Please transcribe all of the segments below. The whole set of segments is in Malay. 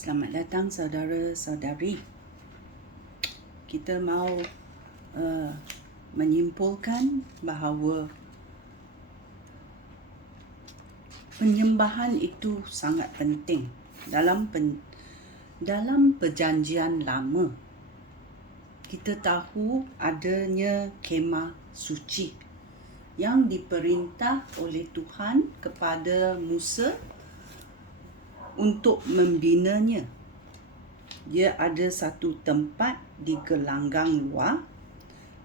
Selamat datang saudara-saudari. Kita mau menyimpulkan bahawa penyembahan itu sangat penting dalam perjanjian lama. Kita tahu adanya kemah suci yang diperintah oleh Tuhan kepada Musa untuk membinanya. Dia ada satu tempat di gelanggang luar,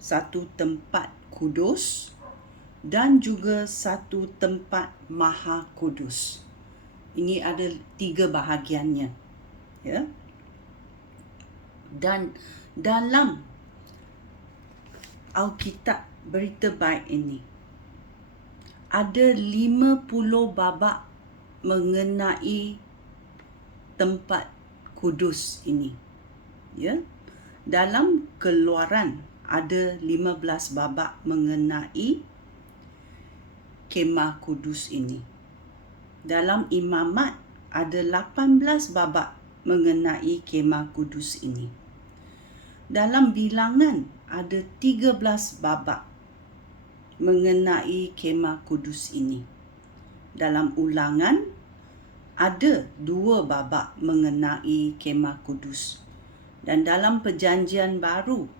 satu tempat kudus, dan juga satu tempat maha kudus. Ini ada 3 bahagiannya. Ya. Dan dalam Alkitab Berita Baik ini ada 50 babak mengenai tempat kudus ini. Ya. Dalam Keluaran ada 15 babak mengenai kemah kudus ini. Dalam Imamat ada 18 babak mengenai kemah kudus ini. Dalam Bilangan ada 13 babak mengenai kemah kudus ini. Dalam Ulangan ada 2 babak mengenai kemah kudus. Dan dalam Perjanjian Baru,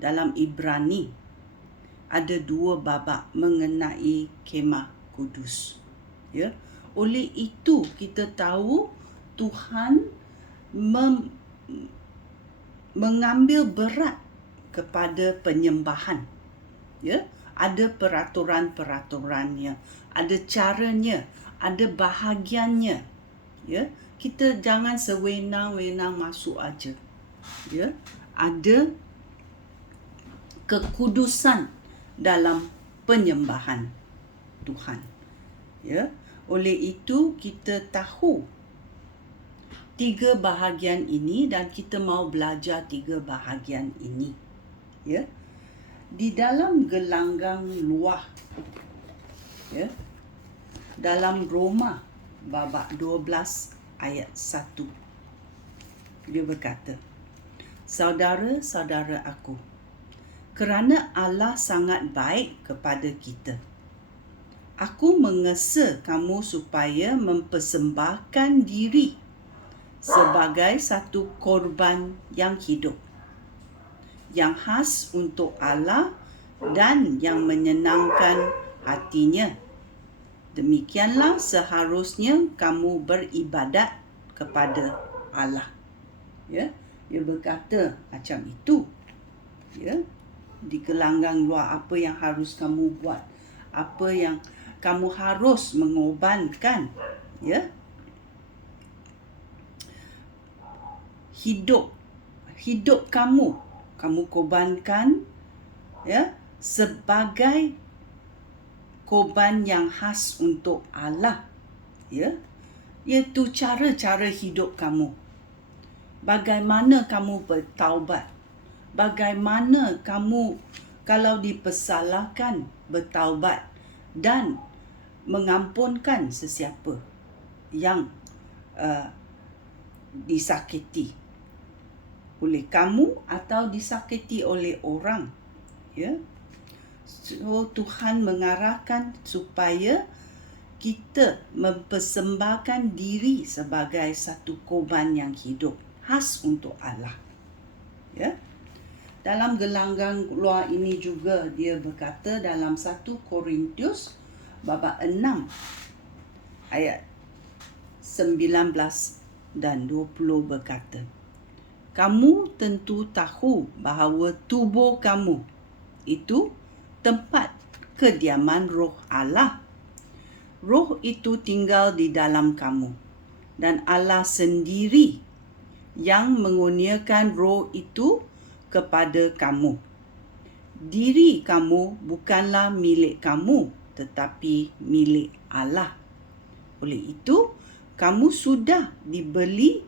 dalam Ibrani, ada 2 babak mengenai kemah kudus. Ya. Oleh itu kita tahu Tuhan mengambil berat kepada penyembahan. Ya, ada peraturan-peraturannya, ada caranya, ada bahagiannya. Ya, kita jangan sewenang-wenang masuk aja. Ya, ada kekudusan dalam penyembahan Tuhan. Ya, oleh itu kita tahu 3 bahagian ini dan kita mau belajar 3 bahagian ini. Ya. Di dalam gelanggang luar, ya, dalam Roma babak 12 ayat 1, dia berkata, "Saudara-saudara aku, kerana Allah sangat baik kepada kita, aku mengesa kamu supaya mempersembahkan diri sebagai satu korban yang hidup, yang khas untuk Allah dan yang menyenangkan hatinya. Demikianlah seharusnya kamu beribadat kepada Allah." Ya, dia berkata macam itu. Ya, di gelanggang luar apa yang harus kamu buat, apa yang kamu harus mengorbankan. Ya, hidup kamu korbankan, ya, sebagai korban yang khas untuk Allah. Ya, iaitu cara-cara hidup kamu. Bagaimana kamu bertaubat, bagaimana kamu kalau dipersalahkan bertaubat dan mengampunkan sesiapa yang disakiti oleh kamu atau disakiti oleh orang. Ya. So Tuhan mengarahkan supaya kita mempersembahkan diri sebagai satu korban yang hidup, khas untuk Allah. Ya. Dalam gelanggang luar ini juga dia berkata dalam 1 Korintus babak 6 ayat 19 dan 20 berkata, "Kamu tentu tahu bahawa tubuh kamu itu tempat kediaman Roh Allah. Roh itu tinggal di dalam kamu, dan Allah sendiri yang mengurniakan Roh itu kepada kamu. Diri kamu bukanlah milik kamu, tetapi milik Allah. Oleh itu, kamu sudah dibeli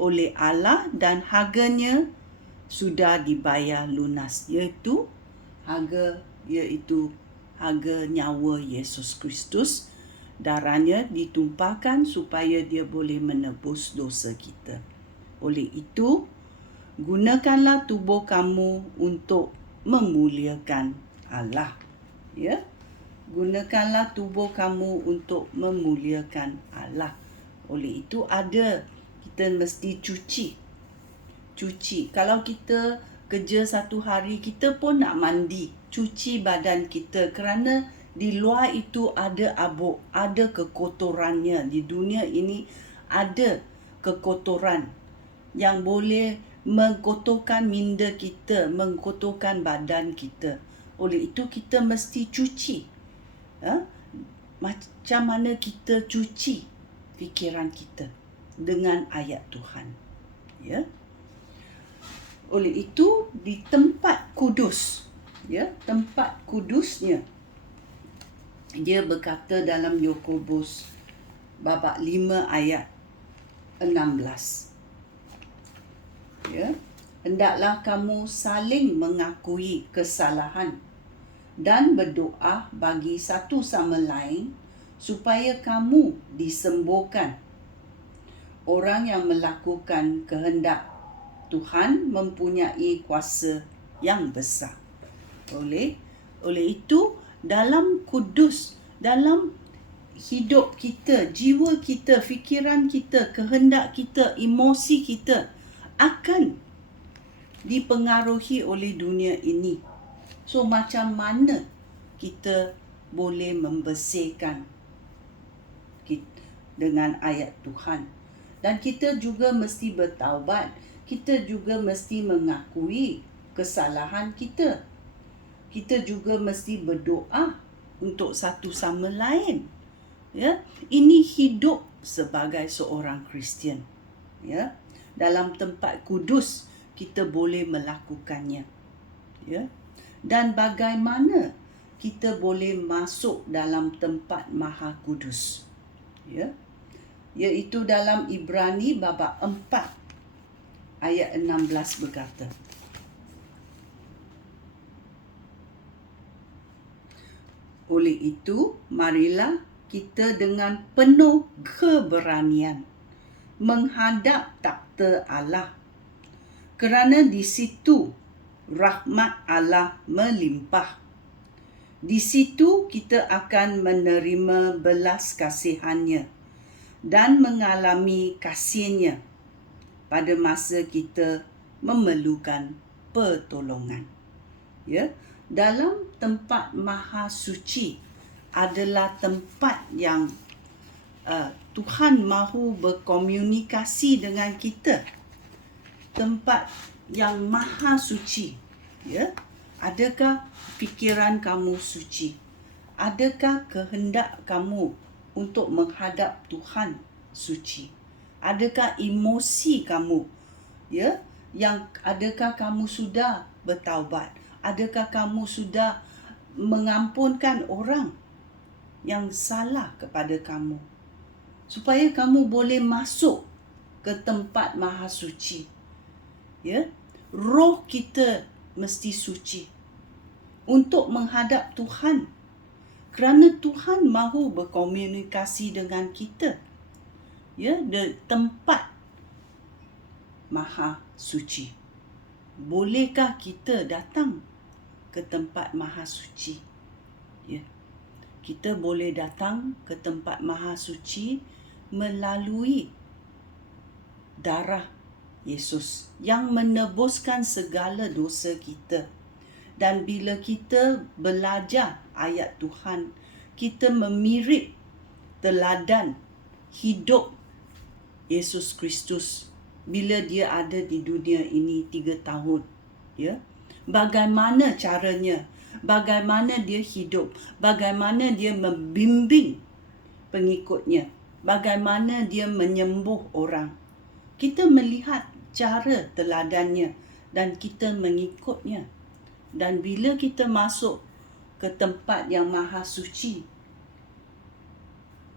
oleh Allah dan harganya sudah dibayar lunas, iaitu harga nyawa Yesus Kristus. Darahnya ditumpahkan supaya dia boleh menebus dosa kita. Oleh itu, gunakanlah tubuh kamu untuk memuliakan Allah. Ya. Gunakanlah tubuh kamu untuk memuliakan Allah. Oleh itu kita mesti cuci. Kalau kita kerja satu hari, kita pun nak mandi, cuci badan kita, kerana di luar itu ada abuk, ada kekotorannya. Di dunia ini ada kekotoran yang boleh mengkotorkan minda kita, mengkotorkan badan kita. Oleh itu kita mesti cuci. Macam mana kita cuci fikiran kita dengan ayat Tuhan. Ya. Oleh itu di tempat kudus, tempat kudusnya, dia berkata dalam Yakobus babak 5 ayat 16. Hendaklah kamu saling mengakui kesalahan dan berdoa bagi satu sama lain supaya kamu disembuhkan. Orang yang melakukan kehendak Tuhan mempunyai kuasa yang besar. Oleh itu, dalam kudus, dalam hidup kita, jiwa kita, fikiran kita, kehendak kita, emosi kita akan dipengaruhi oleh dunia ini. So, macam mana kita boleh membersihkan dengan ayat Tuhan? Dan kita juga mesti bertaubat. Kita juga mesti mengakui kesalahan kita. Kita juga mesti berdoa untuk satu sama lain. Ya, ini hidup sebagai seorang Kristian. Ya, dalam tempat kudus kita boleh melakukannya. Ya. Dan bagaimana kita boleh masuk dalam tempat Maha Kudus? Ya. Iaitu dalam Ibrani babak 4 ayat 16 berkata, oleh itu, marilah kita dengan penuh keberanian menghadap takhta Allah, kerana di situ rahmat Allah melimpah. Di situ kita akan menerima belas kasihannya dan mengalami kasihnya pada masa kita memerlukan pertolongan. Ya, dalam tempat Maha Suci adalah tempat yang Tuhan mahu berkomunikasi dengan kita. Tempat yang Maha Suci. Ya, adakah fikiran kamu suci? Adakah kehendak kamu untuk menghadap Tuhan suci? Adakah emosi kamu, adakah kamu sudah bertaubat? Adakah kamu sudah mengampunkan orang yang salah kepada kamu? Supaya kamu boleh masuk ke tempat Maha Suci. Ya, roh kita mesti suci untuk menghadap Tuhan. Kerana Tuhan mahu berkomunikasi dengan kita. Ya, di tempat Maha Suci. Bolehkah kita datang ke tempat Maha Suci? Ya. Kita boleh datang ke tempat Maha Suci melalui darah Yesus yang menebuskan segala dosa kita. Dan bila kita belajar ayat Tuhan, kita memirip teladan hidup Yesus Kristus bila dia ada di dunia ini 3 tahun. Ya, bagaimana caranya, bagaimana dia hidup, bagaimana dia membimbing pengikutnya, bagaimana dia menyembuh orang. Kita melihat cara teladannya dan kita mengikutnya. Dan bila kita masuk ke tempat yang Maha Suci,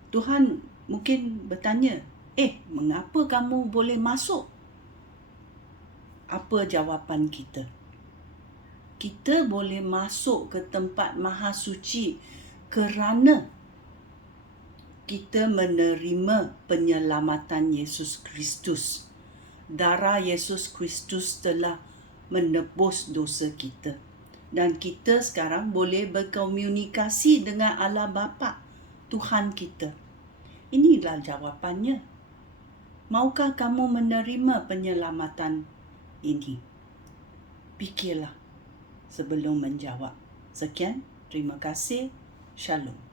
Tuhan mungkin bertanya, mengapa kamu boleh masuk? Apa jawapan kita? Kita boleh masuk ke tempat Maha Suci kerana kita menerima penyelamatan Yesus Kristus. darah Yesus Kristus telah menebus dosa kita. Dan kita sekarang boleh berkomunikasi dengan Allah Bapa, Tuhan kita. Inilah jawapannya. Maukah kamu menerima penyelamatan ini? Fikirlah sebelum menjawab. Sekian, terima kasih. Shalom.